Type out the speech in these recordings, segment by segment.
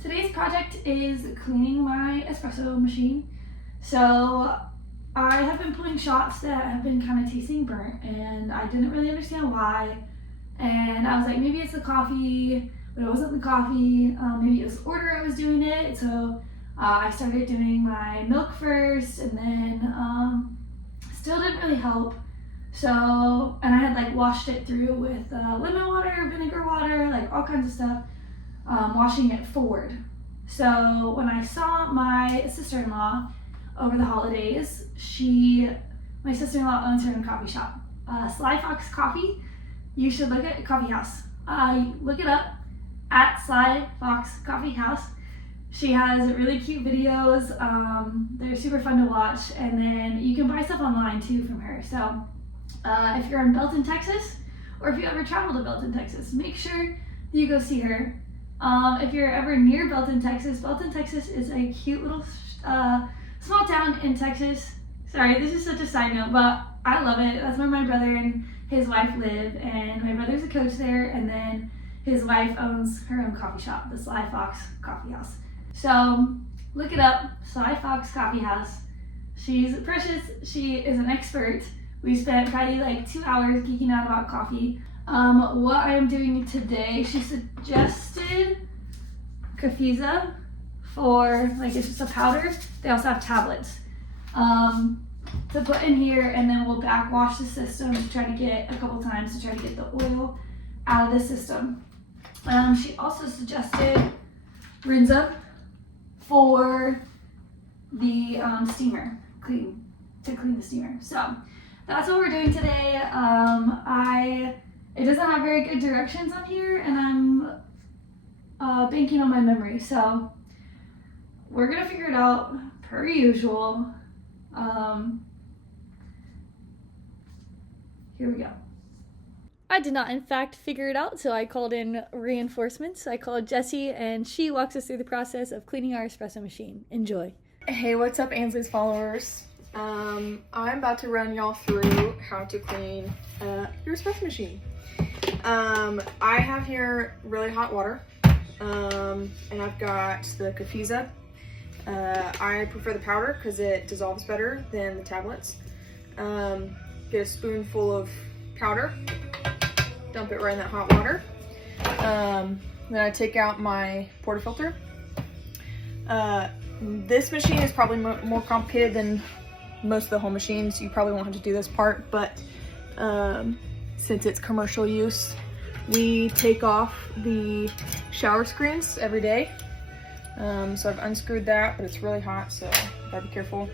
Today's project is cleaning my espresso machine. So I have been pulling shots that have been kind of tasting burnt, and I didn't really understand why. And I was like, maybe it's the coffee, but it wasn't the coffee. Maybe it was the order I was doing it. So I started doing my milk first, and then still didn't really help. So, and I had like washed it through with lemon water, vinegar water, like all kinds of stuff, washing it forward. So when I saw my sister-in-law over the holidays, my sister-in-law owns her own coffee shop, Sly Fox Coffee. You should look at Coffee House. Look it up at Sly Fox Coffee House. She has really cute videos. They're super fun to watch, and then you can buy stuff online too from her. So if you're in Belton, Texas, or if you ever travel to Belton, Texas, make sure that you go see her. If you're ever near Belton, Texas is a cute little small town in Texas. Sorry, this is such a side note, but I love it. That's where my brother and his wife live, and my brother's a coach there, and then his wife owns her own coffee shop, the Sly Fox Coffee House. So look it up, Sly Fox Coffee House. She's precious. She is an expert. We spent probably like 2 hours geeking out about coffee. What I am doing today, she suggested Kafiza for, like, it's just a powder. They also have tablets to put in here, and then we'll backwash the system to try to get a couple times to try to get the oil out of the system. She also suggested Rinza for the steamer, to clean the steamer. So that's what we're doing today. It doesn't have very good directions on here, and I'm banking on my memory. So we're gonna figure it out per usual. Here we go. I did not, in fact, figure it out, so I called in reinforcements. I called Jessie, and she walks us through the process of cleaning our espresso machine. Enjoy. Hey, what's up, Ansley's followers? I'm about to run y'all through how to clean your espresso machine. I have here really hot water, and I've got the Kafiza. I prefer the powder because it dissolves better than the tablets. Get a spoonful of powder, dump it right in that hot water. Then I take out my portafilter. This machine is probably more complicated than most of the home machines. You probably won't have to do this part, but since it's commercial use, we take off the shower screens every day. So I've unscrewed that, but it's really hot, so gotta be careful.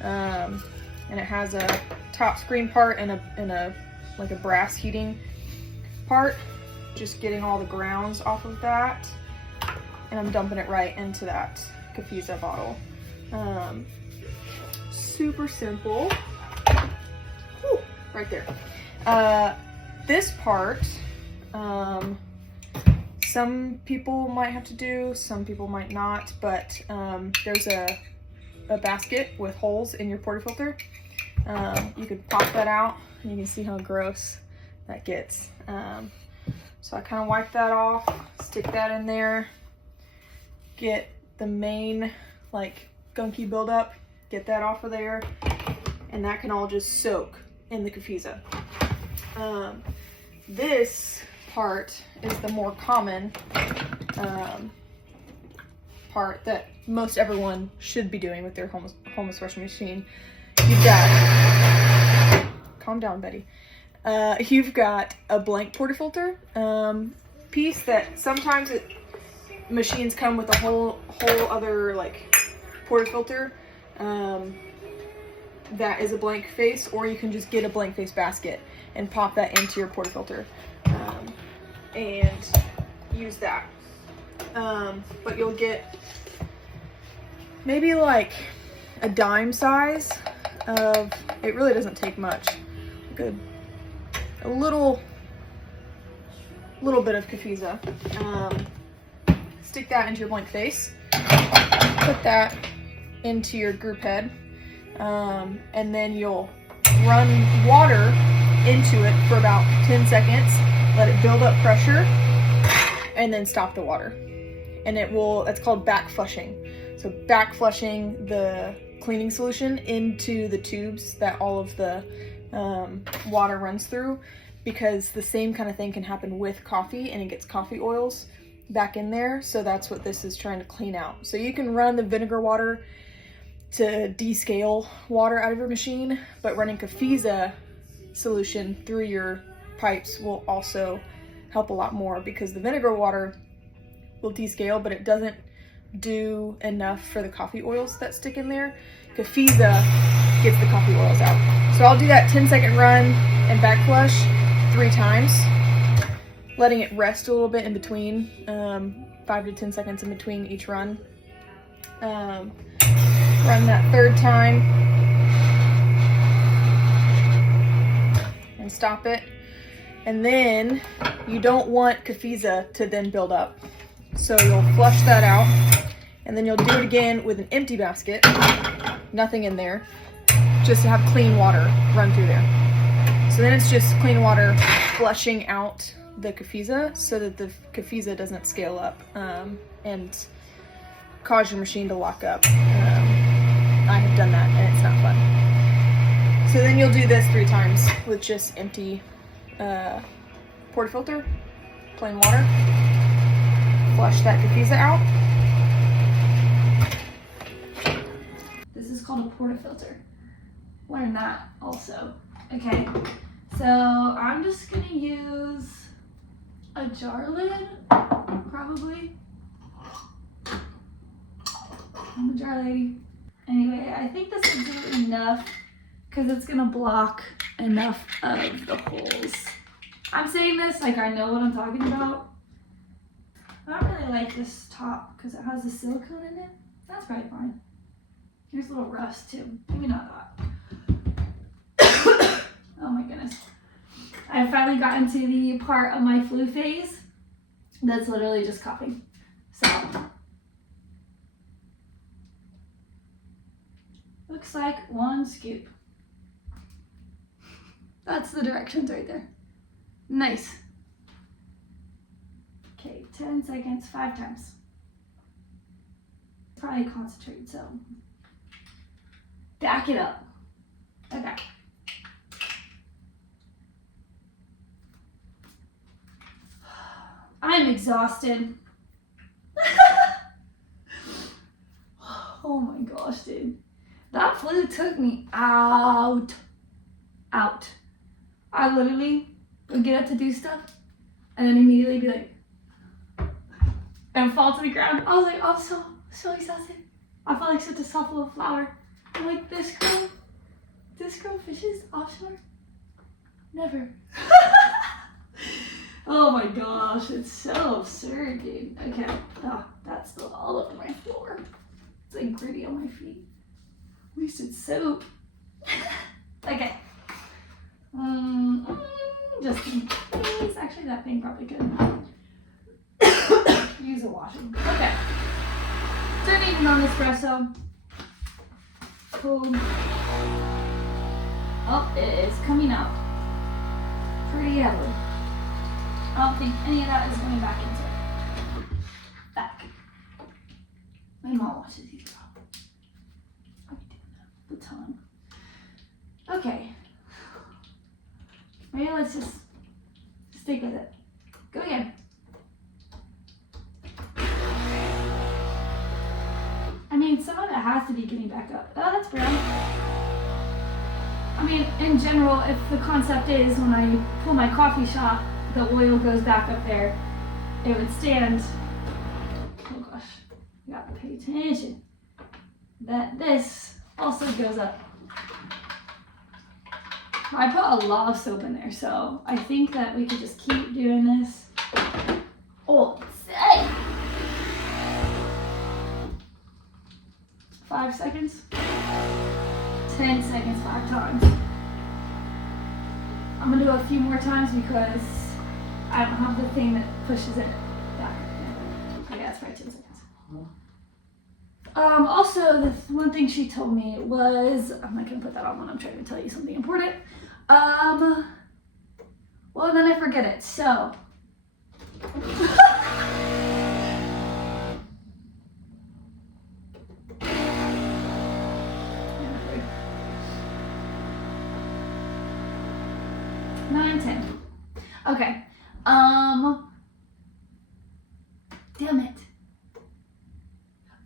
And it has a top screen part and a like a brass heating part. Just getting all the grounds off of that, and I'm dumping it right into that Kafiza bottle. Super simple. Whew, right there. This part, some people might have to do, some people might not, but there's a basket with holes in your portafilter. You could pop that out, and you can see how gross that gets. So I kind of wipe that off, stick that in there, get the main like gunky buildup, get that off of there, and that can all just soak in the Kafiza. This part is the more common part that most everyone should be doing with their home espresso machine. You've got, calm down, Betty. You've got a blank portafilter piece that sometimes machines come with a whole other like portafilter that is a blank face, or you can just get a blank face basket and pop that into your portafilter and use that. But you'll get maybe like a dime size of, it really doesn't take much, like a little bit of Kafiza. Stick that into your blank face, put that into your group head, and then you'll run water into it for about 10 seconds, let it build up pressure, and then stop the water. and that's called back flushing. So back flushing the cleaning solution into the tubes that all of the water runs through, because the same kind of thing can happen with coffee and it gets coffee oils back in there. So that's what this is trying to clean out. So you can run the vinegar water to descale water out of your machine, but running Cafiza solution through your pipes will also help a lot more, because the vinegar water will descale, but it doesn't do enough for the coffee oils that stick in there. Cafiza gets the coffee oils out. So I'll do that 10-second run and back flush 3 times, letting it rest a little bit in between, 5 to 10 seconds in between each run. Run that 3rd time and stop it. And then you don't want Cafiza to then build up. So you'll flush that out, and then you'll do it again with an empty basket, nothing in there, just to have clean water run through there. So then it's just clean water flushing out the Cafiza so that the Cafiza doesn't scale up and cause your machine to lock up. I have done that and it's not fun. So then you'll do this 3 times with just empty portafilter, plain water. Flush that Cafiza out. This is called a portafilter. Learn that also. Okay, so I'm just gonna use a jar lid, probably. I'm a jar lady. Anyway, I think this is good enough because it's gonna block enough of the holes. I'm saying this like I know what I'm talking about. I don't really like this top because it has the silicone in it. That's probably fine. There's a little rust too. Maybe not that. Oh my goodness. I finally gotten to the part of my flu phase that's literally just coughing. So, looks like 1 scoop. That's the directions right there. Nice. Okay, 10 seconds, 5 times. Probably concentrate, so back it up. Okay. I'm exhausted. Oh my gosh, dude. That flu took me out. I literally would get up to do stuff and then immediately be like, and fall to the ground. I was like, I'm so exhausted. I felt like such a soft little flower. I'm like, this girl fishes offshore? Never. Oh my gosh, it's so absurd, dude. Okay, oh, that's still all over my floor. It's like gritty on my feet. At least it's soap. Okay. Just in case. Actually, that thing probably could use a washing. Okay. Turning on espresso. Cool. Oh, it is coming out pretty heavily. I don't think any of that is going back into it. Back. My mom washes these up. I'll be doing that. The tongue. Okay. Maybe let's just stick with it. Go again. I mean, some of it has to be getting back up. Oh, that's brown. I mean, in general, if the concept is when I pull my coffee shop, the oil goes back up there, it would stand. Oh gosh, you gotta pay attention. That this also goes up. I put a lot of soap in there, so I think that we could just keep doing this. Oh, say. 5 seconds. 10 seconds, 5 times. I'm gonna do a few more times because I don't have the thing that pushes it back. Okay, that's probably 10 seconds. Also, the one thing she told me was, I'm not gonna put that on when I'm trying to tell you something important. Well, then I forget it, so. Okay. Damn it.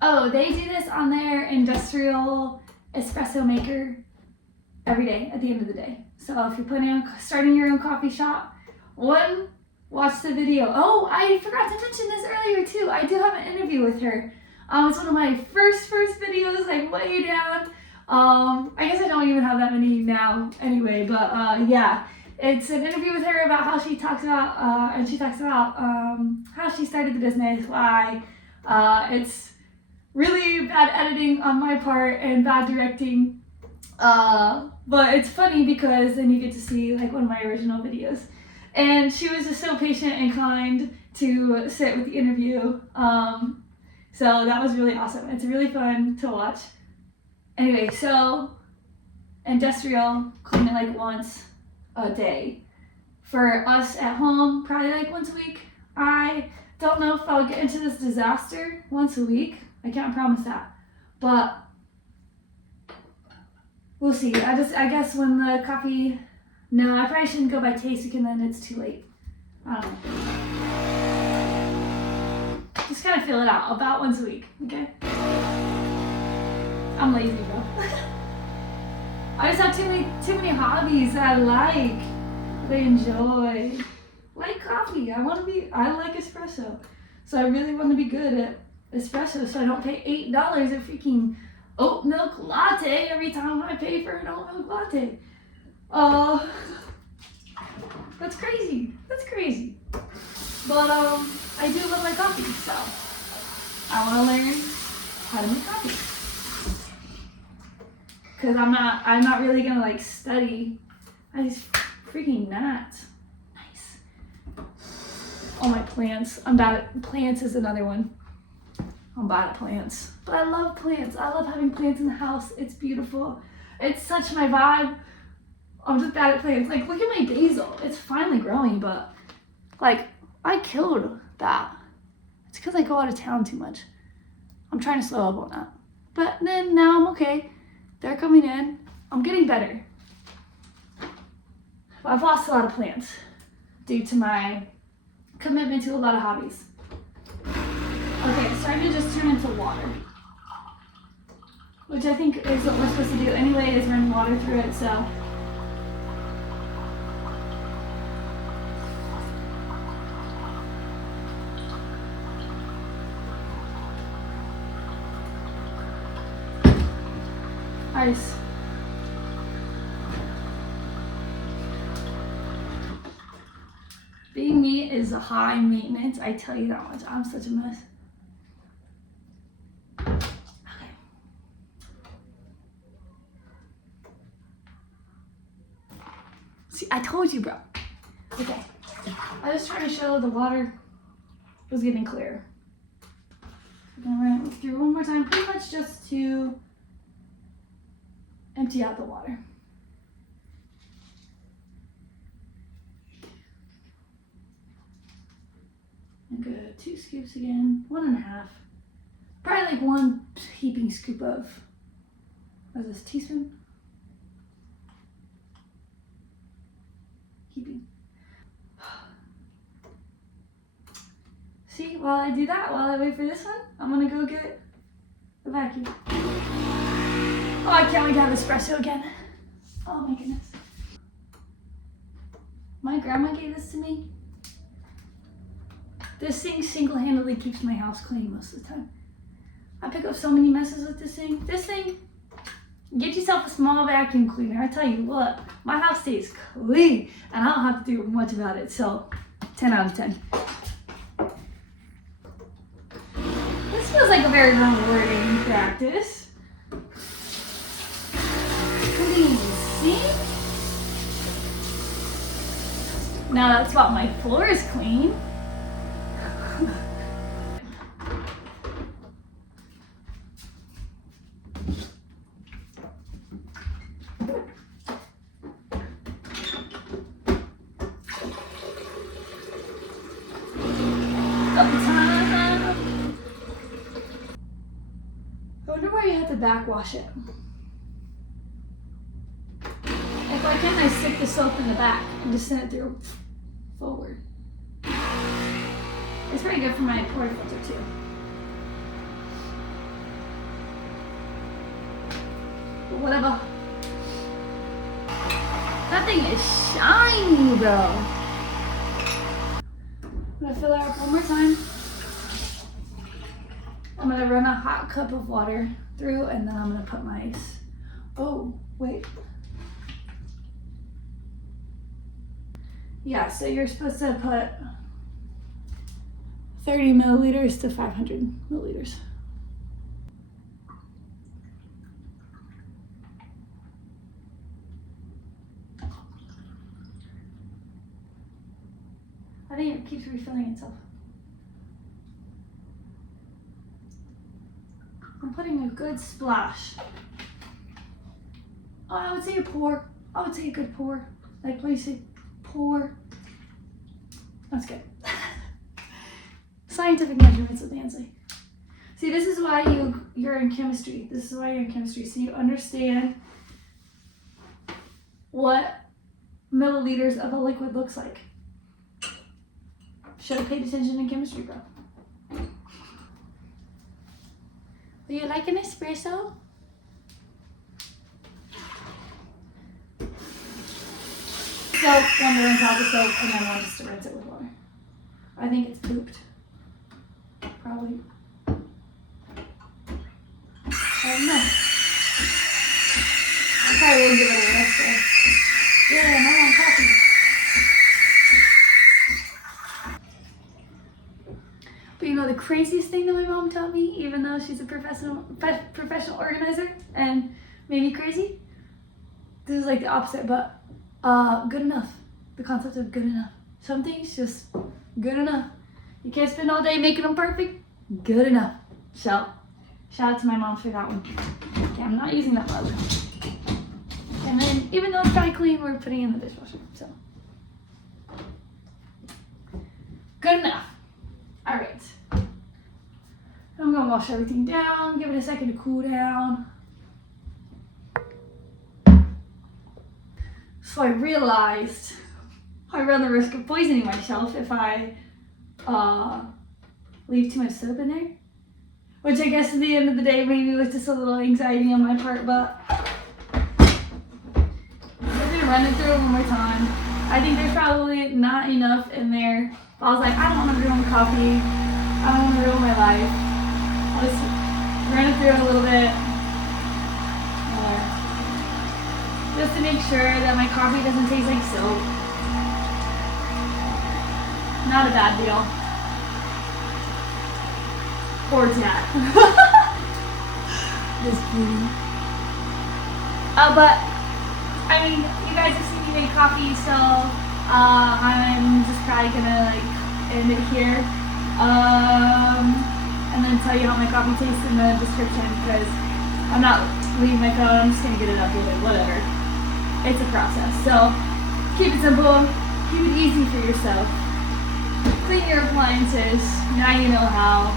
Oh, they do this on their industrial espresso maker every day at the end of the day. So if you're starting your own coffee shop, one, watch the video. Oh, I forgot to mention this earlier too. I do have an interview with her. It's one of my first videos, like way down. I guess I don't even have that many now anyway, but yeah. It's an interview with her about how she talks about, how she started the business, why. It's really bad editing on my part and bad directing. But it's funny because then you get to see like one of my original videos. And she was just so patient and kind to sit with the interview. So that was really awesome. It's really fun to watch. Anyway, so industrial, clean it like once a day. For us at home, probably like once a week. I don't know if I'll get into this disaster once a week. I can't promise that. But we'll see. I guess when the coffee, no, I probably shouldn't go by taste because then it's too late. I don't know. Just kind of feel it out about once a week, okay? I'm lazy, bro. I just have too many hobbies that I like, that I enjoy. Like coffee. I like espresso. So I really want to be good at espresso so I don't pay $8 a freaking oat milk latte every time I pay for an oat milk latte. That's crazy. But I do love my coffee, so I want to learn how to make coffee. Cause I'm not really gonna like study. I just freaking not. Nice. Oh, my plants. I'm bad at plants is another one. I'm bad at plants. But I love plants. I love having plants in the house. It's beautiful. It's such my vibe. I'm just bad at plants. Like, look at my basil. It's finally growing, but like I killed that. It's because I go out of town too much. I'm trying to slow up on that. But then now I'm okay. They're coming in. I'm getting better. I've lost a lot of plants due to my commitment to a lot of hobbies. Okay, it's starting to just turn into water, which I think is what we're supposed to do anyway, is run water through it, so. Nice. Being me is a high maintenance, I tell you that much. I'm such a mess. Okay. See, I told you, bro. Okay. I was trying to show the water was getting clear. I'm gonna run it through one more time, pretty much just to empty out the water. And go 2 scoops again, 1.5. Probably like 1 heaping scoop of, what is this, teaspoon? Heaping. See, while I do that, while I wait for this one, I'm gonna go get the vacuum. Oh, I can't wait to have espresso again. Oh my goodness. My grandma gave this to me. This thing single-handedly keeps my house clean most of the time. I pick up so many messes with this thing. Get yourself a small vacuum cleaner. I tell you what, my house stays clean and I don't have to do much about it. So, 10 out of 10. This feels like a very rewarding practice. Clean sink. Now that's why my floor is clean. I wonder why you have to backwash it. If I can, I stick the soap in the back and just send it through. forward. It's pretty good for my portafilter too. But whatever. That thing is shiny, bro. I'm gonna fill it up one more time. I'm gonna run a hot cup of water through, and then I'm gonna put my ice. Oh, wait. Yeah, so you're supposed to put 30 milliliters to 500 milliliters. I think it keeps refilling itself. I'm putting a good splash. Oh, I would say a pour. I would say a good pour. Like, place it, pour. That's good. Scientific measurements with Nancy. See, this is why you're in chemistry. This is why you're in chemistry. So you understand what milliliters of a liquid looks like. Should have paid attention in chemistry, bro. Do you like an espresso? Soap, one to rinse out the soap, and then one just to rinse it with water. I think it's pooped. Probably. I don't know. I probably will give it a rest though. Yeah, no more coffee. But you know the craziest thing that my mom taught me, even though she's a professional organizer and maybe crazy, this is like the opposite, but good enough. The concept of good enough. Some things just good enough. You can't spend all day making them perfect. Good enough. So, shout out to my mom for that one. Okay, I'm not using that mug. And then, even though it's probably clean, we're putting it in the dishwasher. So, good enough. All right. I'm gonna wash everything down. Give it a second to cool down. So I realized I run the risk of poisoning myself if I leave too much soap in there. Which I guess at the end of the day maybe was just a little anxiety on my part, but I'm gonna run it through it one more time. I think there's probably not enough in there. But I was like, I don't want to ruin coffee. I don't want to ruin my life. I'll just run it through it a little bit more. Just to make sure that my coffee doesn't taste like soap. Not a bad deal. Or that. Just kidding. But, I mean, you guys have seen me make coffee, so I'm just probably gonna end it here. And then tell you how my coffee tastes in the description, because I'm not leaving my phone, I'm just gonna get it updated, whatever. It's a process. So keep it simple, keep it easy for yourself. Clean your appliances. Now you know how.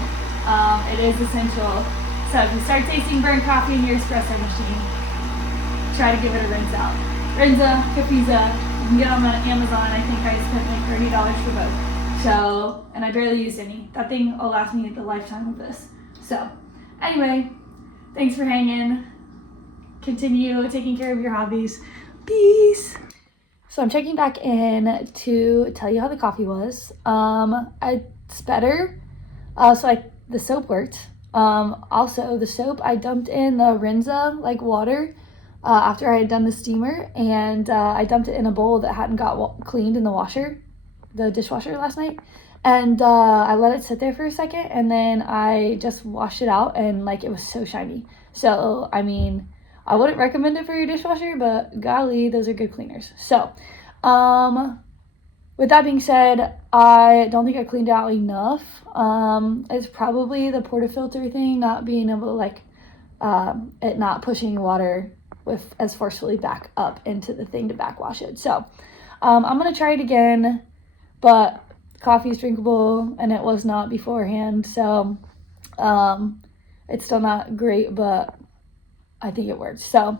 It is essential. So if you start tasting burnt coffee in your espresso machine, try to give it a rinse out. Rinza, Capiza, you can get on Amazon. I think I spent like $30 for both. So, and I barely used any. That thing will last me the lifetime of this. So, anyway, thanks for hanging. Continue taking care of your hobbies. Peace. So I'm checking back in to tell you how the coffee was. It's better. The soap worked. Also, the soap, I dumped in the Rinza, water, after I had done the steamer, and I dumped it in a bowl that hadn't got cleaned in the dishwasher last night. And I let it sit there for a second, and then I just washed it out, and it was so shiny. So, I mean, I wouldn't recommend it for your dishwasher, but golly, those are good cleaners. So, with that being said, I don't think I cleaned it out enough. It's probably the portafilter thing, not being able to it not pushing water as forcefully back up into the thing to backwash it. So I'm gonna try it again, but coffee is drinkable and it was not beforehand. So it's still not great, but I think it worked. So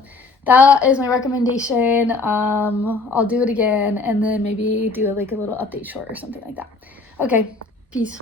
that is my recommendation. I'll do it again and then maybe do like a little update short or something like that. Okay, peace.